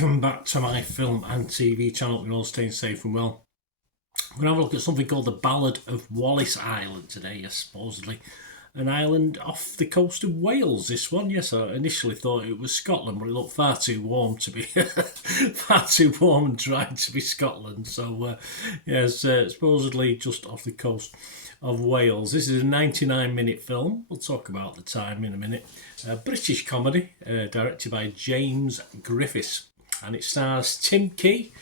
Welcome back to my film and TV channel. You're all staying safe and well. We're going to have a look at something called the Ballad of Wallis Island today. Yes, supposedly an island off the coast of Wales. This one, yes, I initially thought it was Scotland, but it looked far too warm to be far too warm and dry to be Scotland. So, yes, supposedly just off the coast of Wales. This is a 99-minute film. We'll talk about the time in a minute. A British comedy directed by James Griffiths, and it stars Tim Key,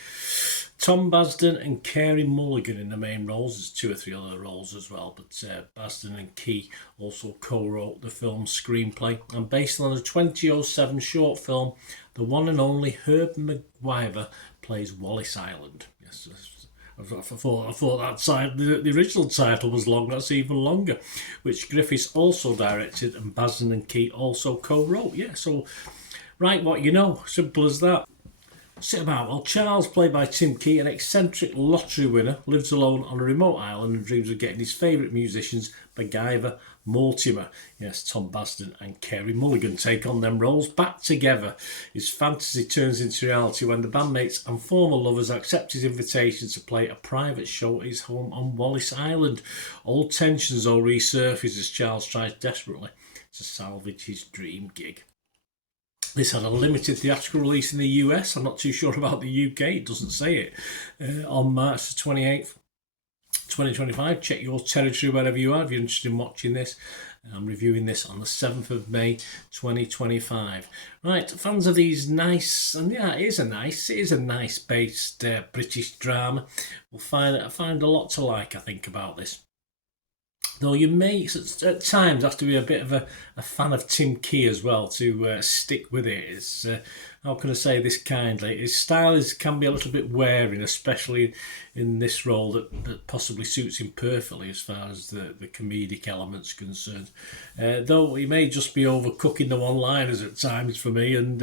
Tom Basden and Carey Mulligan in the main roles. There's 2 or 3 other roles as well, but Basden and Key also co-wrote the film's screenplay, and based on a 2007 short film, the one and only Herb McGuire plays Wallis Island. Yes, I thought that the original title was long. That's even longer, which Griffiths also directed and Basden and Key also co-wrote. Yeah, so write what you know. Simple as that. Sit about. Well, Charles, played by Tim Key, an eccentric lottery winner, lives alone on a remote island and dreams of getting his favourite musicians, MacGyver, Mortimer. Yes, Tom Basden and Carey Mulligan take on them roles back together. His fantasy turns into reality when the bandmates and former lovers accept his invitation to play a private show at his home on Wallis Island. Old tensions all resurface as Charles tries desperately to salvage his dream gig. This had a limited theatrical release in the US. I'm not too sure about the UK. It doesn't say it. On March the 28th, 2025. Check your territory wherever you are if you're interested in watching this. I'm reviewing this on the 7th of May 2025. Right, fans of these nice, and yeah, it is a nice based British drama. We'll find a lot to like, I think, about this. Though you may at times have to be a bit of a fan of Tim Key as well to stick with it. It's how can I say this kindly? His style can be a little bit wearing, especially in this role that possibly suits him perfectly as far as the comedic elements concerned. Though he may just be overcooking the one-liners at times for me, and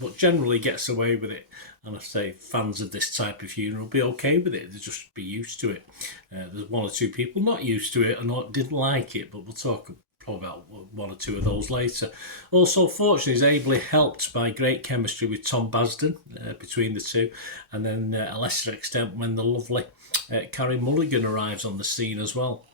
but generally gets away with it. And I say fans of this type of humour will be okay with it. They'll just be used to it. There's 1 or 2 people not used to it and didn't like it, but we'll talk probably about 1 or 2 of those later. Also, fortunately, he's ably helped by great chemistry with Tom Basden between the two, and then a lesser extent when the lovely Carey Mulligan arrives on the scene as well.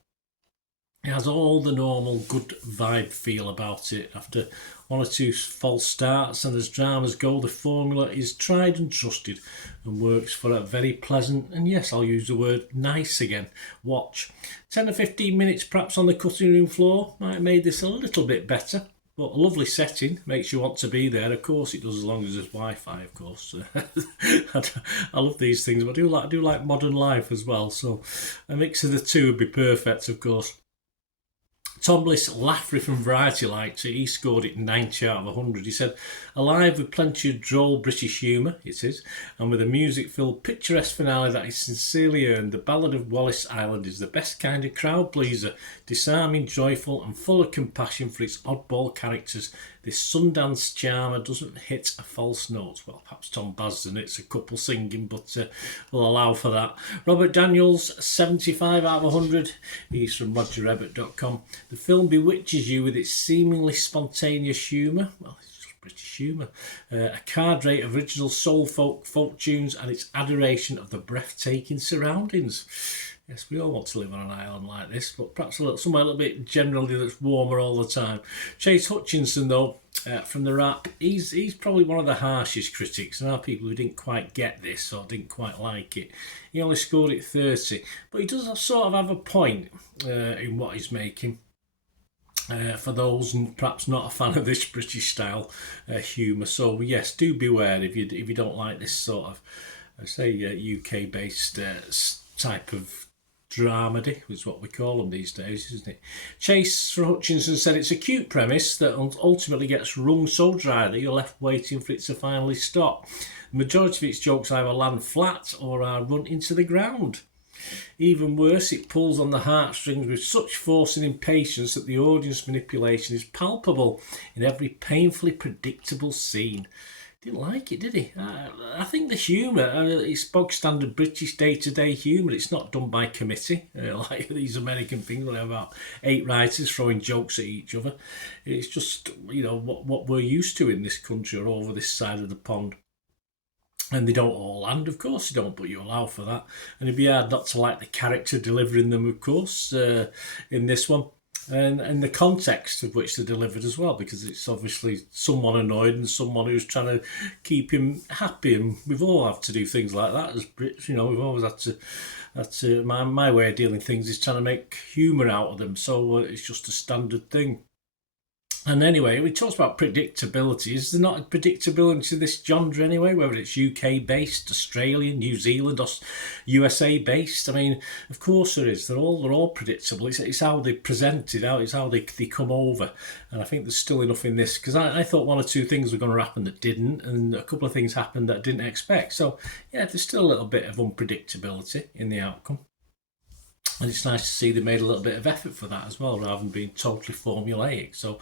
It has all the normal good vibe feel about it. After 1 or 2 false starts, and as dramas go, the formula is tried and trusted and works for a very pleasant, and yes, I'll use the word nice again, watch. 10 or 15 minutes perhaps on the cutting room floor might have made this a little bit better, but a lovely setting, makes you want to be there. Of course it does, as long as there's Wi-Fi, of course. I love these things, but I do like modern life as well, so a mix of the two would be perfect, of course. Tom Bliss Laffrey from Variety liked it. He scored it 90 out of 100. He said, alive with plenty of droll British humour, it is, and with a music-filled picturesque finale that is sincerely earned, the Ballad of Wallis Island is the best kind of crowd pleaser, disarming, joyful and full of compassion for its oddball characters. This Sundance charmer doesn't hit a false note. Well, perhaps Tom Basden, it's a couple singing, but we'll allow for that. Robert Daniels, 75 out of 100. He's from RogerEbbett.com. The film bewitches you with its seemingly spontaneous humour. Well, it's just British humour. A card rate of original soul folk tunes and its adoration of the breathtaking surroundings. Yes, we all want to live on an island like this, but perhaps somewhere a little bit generally that's warmer all the time. Chase Hutchinson, though, from The Wrap, he's probably one of the harshest critics, and there are people who didn't quite get this or didn't quite like it. He only scored it 30, but he does sort of have a point in what he's making. For those perhaps not a fan of this British style humour, so yes, do beware if you don't like this sort of, UK based type of dramedy, is what we call them these days, isn't it? Chase for Hutchinson said it's a cute premise that ultimately gets wrung so dry that you're left waiting for it to finally stop. The majority of its jokes either land flat or are run into the ground. Even worse, it pulls on the heartstrings with such force and impatience that the audience manipulation is palpable in every painfully predictable scene. Didn't like it, did he? I think the humour, it's bog standard British day-to-day humour. It's not done by committee, like these American things where they have about 8 writers throwing jokes at each other. It's just, what we're used to in this country or over this side of the pond. And they don't all land, of course they don't, but you allow for that. And it'd be hard not to like the character delivering them, of course, in this one. And the context of which they're delivered as well, because it's obviously someone annoyed and someone who's trying to keep him happy. And we've all had to do things like that as Brits, you know, we've always had to. That's my way of dealing things is trying to make humour out of them. So it's just a standard thing. And anyway, we talked about predictability. Is there not predictability to this genre anyway, whether it's UK based, Australian, New Zealand, or USA based? I mean, of course there is. They're all predictable. It's how they present it out. It's how they come over. And I think there's still enough in this, because I thought one or two things were going to happen that didn't, and a couple of things happened that I didn't expect. So yeah, there's still a little bit of unpredictability in the outcome. And it's nice to see they made a little bit of effort for that as well, rather than being totally formulaic. So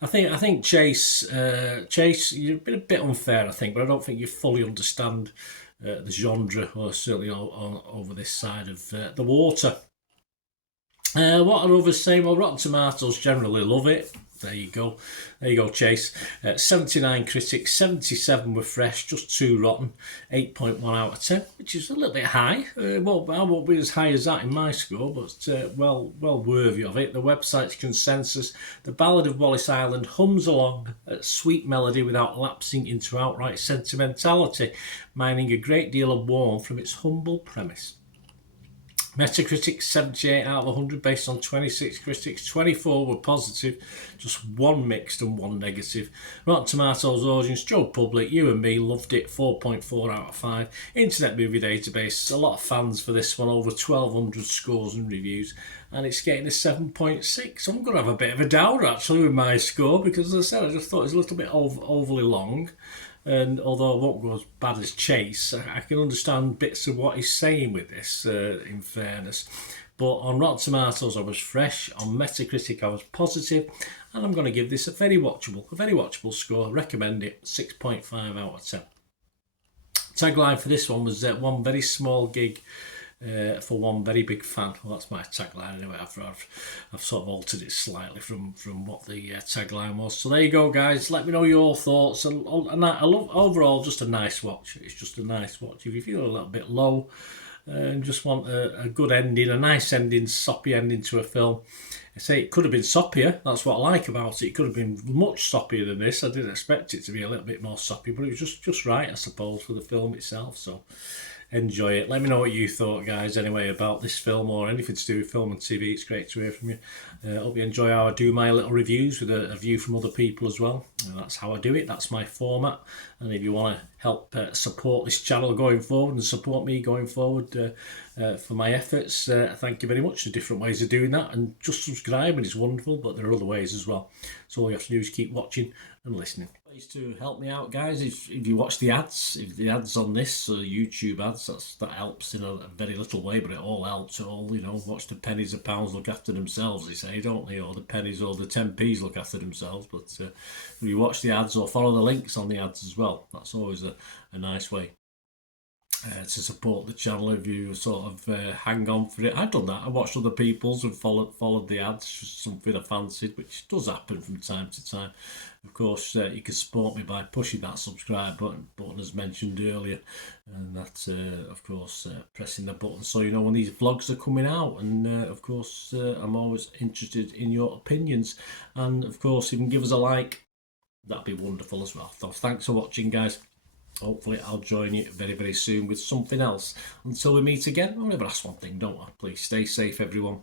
I think Chase, you've been a bit unfair, I think, but I don't think you fully understand the genre, or certainly over this side of the water. What are others saying? Well, Rotten Tomatoes generally love it. There you go, Chase. 79 critics, 77 were fresh, just 2 rotten, 8.1 out of 10, which is a little bit high. I won't be as high as that in my score, but well worthy of it. The website's consensus: The Ballad of Wallis Island hums along at sweet melody without lapsing into outright sentimentality, mining a great deal of warmth from its humble premise. Metacritic 78 out of 100 based on 26 critics, 24 were positive, just 1 mixed and 1 negative. Rotten Tomatoes audience, Joe Public, you and me, loved it, 4.4 out of 5. Internet Movie Database, a lot of fans for this one, over 1,200 scores and reviews, and it's getting a 7.6. So I'm going to have a bit of a downer actually with my score, because as I said, I just thought it was a little bit overly long. And although I won't go as bad as Chase, I can understand bits of what he's saying with this, in fairness. But on Rotten Tomatoes, I was fresh. On Metacritic, I was positive. And I'm going to give this a very watchable score. Recommend it, 6.5 out of 10. Tagline for this one was one very small gig for one very big fan. Well, that's my tagline anyway. I've sort of altered it slightly from what the tagline was. So there you go, guys. Let me know your thoughts. And I love, overall, just a nice watch. It's just a nice watch. If you feel a little bit low and just want a good ending, a nice ending, soppy ending to a film, I say it could have been soppier. That's what I like about it. It could have been much soppier than this. I didn't expect it to be a little bit more soppy, but it was just right, I suppose, for the film itself. So enjoy it. Let me know what you thought, guys, anyway, about this film or anything to do with film and TV. It's great to hear from you. Hope you enjoy how I do my little reviews with a view from other people as well. That's how I do it. That's my format. And if you want to help support this channel going forward and support me going forward for my efforts, thank you very much. There's different ways of doing that, and just subscribing is wonderful, but there are other ways as well. So all you have to do is keep watching and listening. Ways to help me out, guys, if you watch the ads, if the ads on this YouTube ads, that helps in a very little way, but it all helps. It all, watch the pennies and pounds look after themselves, they say, don't they? Or the pennies or the 10p's look after themselves. But if you watch the ads or follow the links on the ads as well, that's always a nice way to support the channel. If you sort of hang on for it, I've done that. I watched other people's and followed the ads, just something I fancied, which does happen from time to time. Of course, you can support me by pushing that subscribe button as mentioned earlier, and that's of course pressing the button so you know when these vlogs are coming out. And of course, I'm always interested in your opinions, and of course, if you can give us a like, that'd be wonderful as well. So thanks for watching, guys. Hopefully I'll join you very, very soon with something else. Until we meet again, I'll never ask one thing, don't I? Please stay safe, everyone.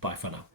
Bye for now.